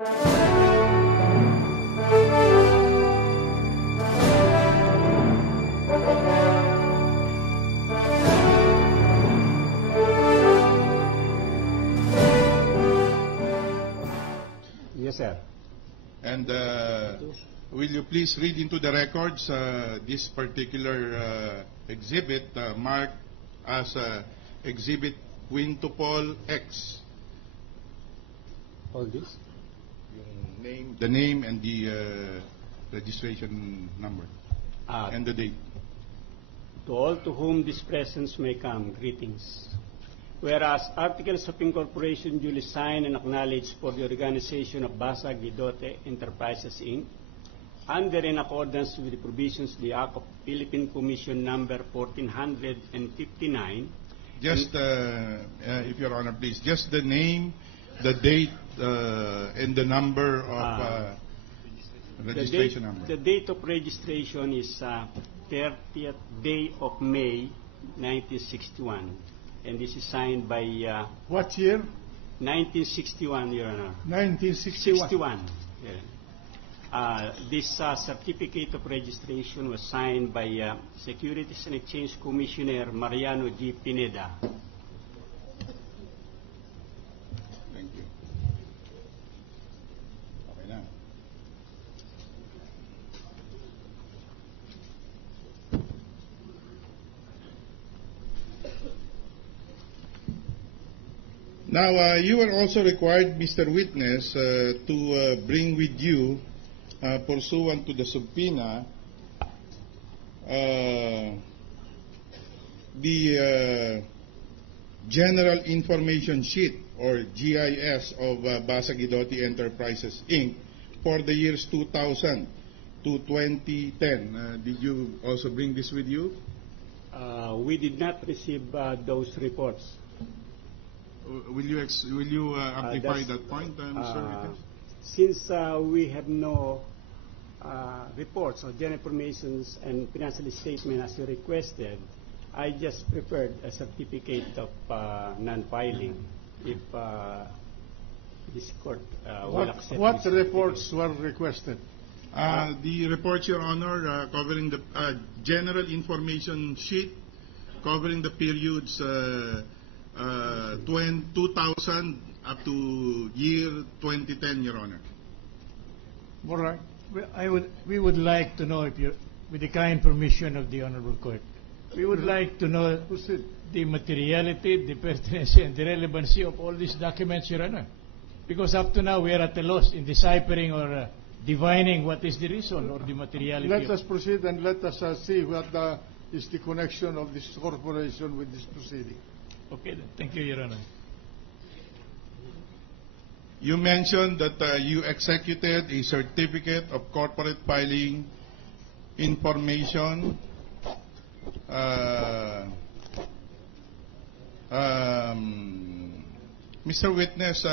Yes, sir. And will you please read into the records this particular exhibit marked as Exhibit Quintupole X? All this? The name and the registration number and the date. To all to whom this presence may come, greetings. Whereas articles of incorporation duly signed and acknowledged for the organization of Basa Guidote Enterprises, Inc., under in accordance with the provisions of the Act of Philippine Commission number 1459. Just, if Your Honor, please, just the name, the date, and the number of registration number. The date of registration is 30th day of May, 1961. And this is signed by... what year? 1961, Your Honor. 1961. Yeah. This certificate of registration was signed by Securities and Exchange Commissioner Mariano G. Pineda. Thank you. Okay na. Now, you are also required, Mr. Witness, to bring with you, pursuant to the subpoena, the General Information Sheet, or GIS, of Basa Guidote Enterprises, Inc. for the years 2000 to 2010. Did you also bring this with you? We did not receive those reports. Will you amplify that point, Mr. Witness? Since we have no reports or general informations and financial statement as you requested, I just prepared a certificate of non-filing if this court will accept. What reports were requested? The reports, Your Honor, covering the general information sheet, covering the periods 2000 up to year 2010, Your Honor. All right. We would like to know, if you, with the kind permission of the Honorable Court, we would like to know the materiality, the pertinence, and the relevancy of all these documents, Your Honor. Because up to now we are at a loss in deciphering or divining what is the reason or the materiality. Let us proceed and let us see what is the connection of this corporation with this proceeding. Okay, then. Thank you, Your Honor. You mentioned that you executed a certificate of corporate filing information. Mr. Witness,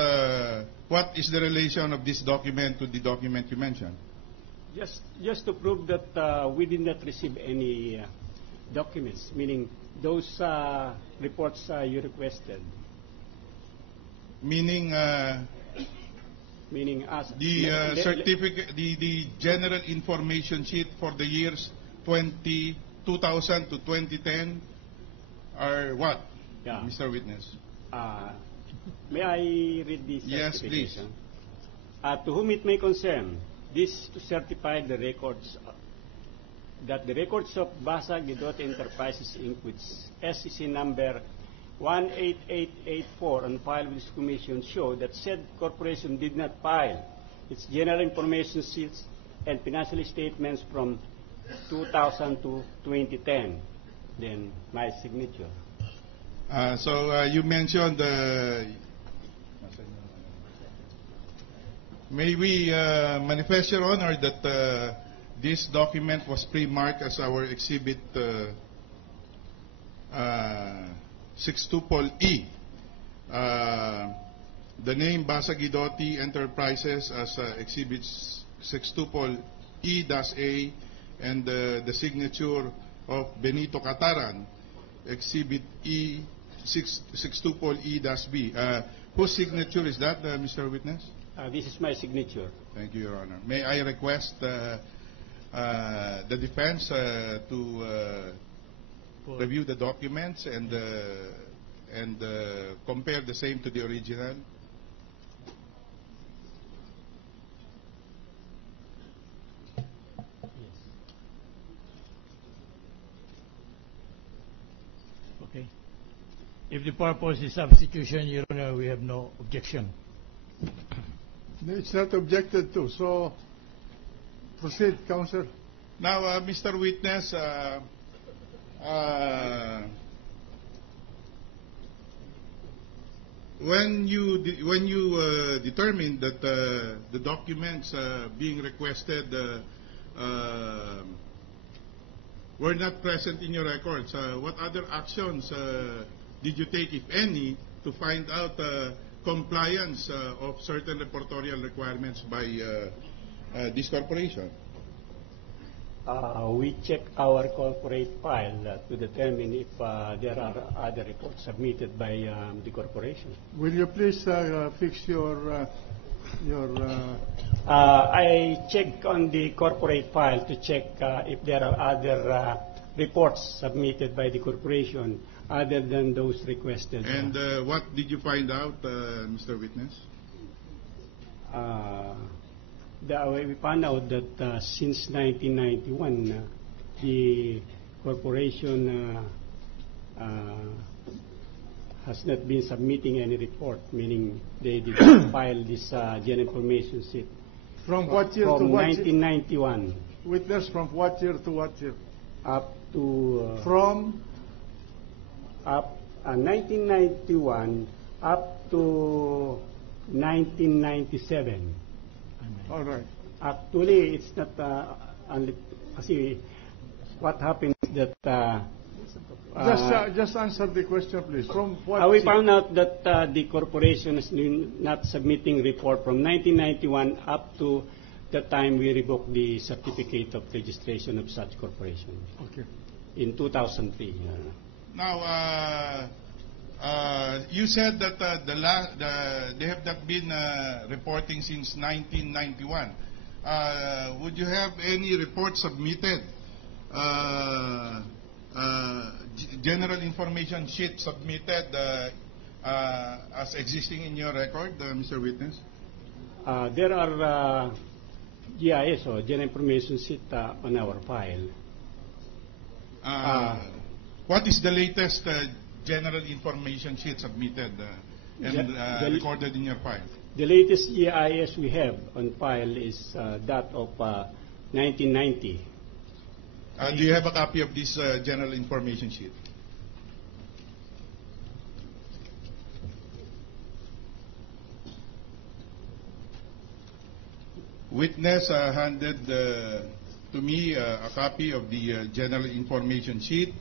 what is the relation of this document to the document you mentioned? Just to prove that we did not receive any documents, meaning those reports you requested. Meaning as the certificate, the general information sheet for the years 2000 to 2010 are what, yeah. Mr. Witness? May I read this? Yes, please. To whom it may concern, this to certify the records that the records of Basa Guidote Enterprises Inc. with SEC number 18884 on file with this commission show that said corporation did not file its general information sheets and financial statements from 2000 to 2010. Then my signature. So you mentioned may we manifest, Your Honor, that this document was pre-marked as our Exhibit 62-E. The name Basa Guidote Enterprises as Exhibit 62-E-A, and the signature of Benito Cataran, Exhibit 62-E-B. Whose signature is that, Mr. Witness? This is my signature. Thank you, Your Honor. May I request the defense to review the documents and compare the same to the original? Okay. If the purpose is substitution, Your Honor, we have no objection. It's not objected to, so proceed, Counsel. Now, Mr. Witness, when you determined that the documents being requested were not present in your records, what other actions did you take, if any, to find out compliance of certain reportorial requirements by this corporation? We check our corporate file to determine if there are other reports submitted by the corporation. Will you please fix your I check on the corporate file to check if there are other reports submitted by the corporation other than those requested. And what did you find out, Mr. Witness? We found out that since 1991, the corporation has not been submitting any report, meaning they did not file this general information sheet. from what year From to what year? 1991 Witness, from what year to what year? up to From 1991 up to 1997. all right. Actually, it's not only kasi what happened is that Just answer the question, please. From what we year? found out that the corporation is not submitting report from 1991 up to the time we revoked the certificate of registration of such corporation Okay. in 2003. Now, you said that they have not been reporting since 1991. Would you have any report submitted, general information sheet submitted as existing in your record, Mr. Witness? There are GIS or general information sheet on our file. What is the latest general information sheet submitted and recorded in your file? The latest GIS we have on file is that of 1990. Do you have a copy of this general information sheet? Witness handed to me a copy of the general information sheet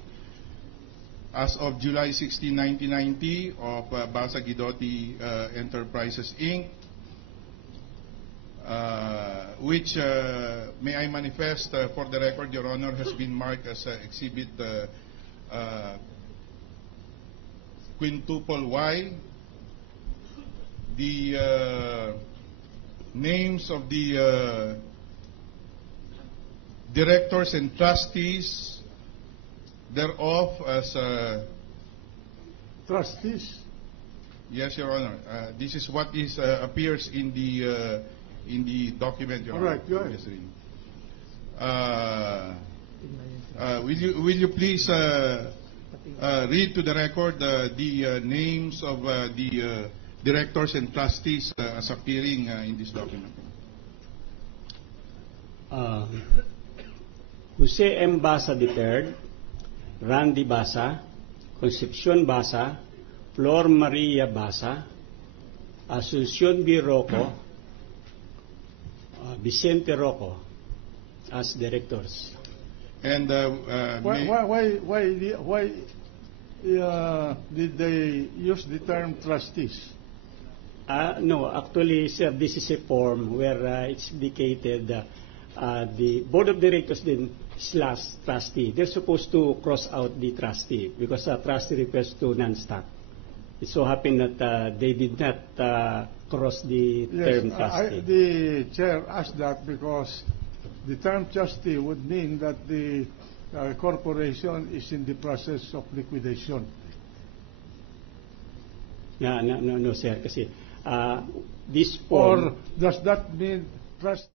as of July 16, 1990 of Basa Guidotti Enterprises, Inc., which, may I manifest for the record, Your Honor, has been marked as Exhibit Quintuple Y. The names of the directors and trustees thereof as Trustees? yes, Your Honor. This is what is appears in the document, Your All Honor. right, go ahead. Yes, will you please read to the record the names of the directors and trustees as appearing in this document? Jose M. Basa III, Randy Basa, Concepcion Basa, Flor Maria Basa, Asuncion B. Rocco, Vicente Rocco as directors. And Why did they use the term trustees? No, actually, sir, this is a form where it's indicated the board of directors then / trustee. They're supposed to cross out the trustee because trustee refers to non-stock. It so happened that they did not cross the term trustee. The chair asked that because the term trustee would mean that the corporation is in the process of liquidation. No, sir, kasi this Or form, does that mean trust?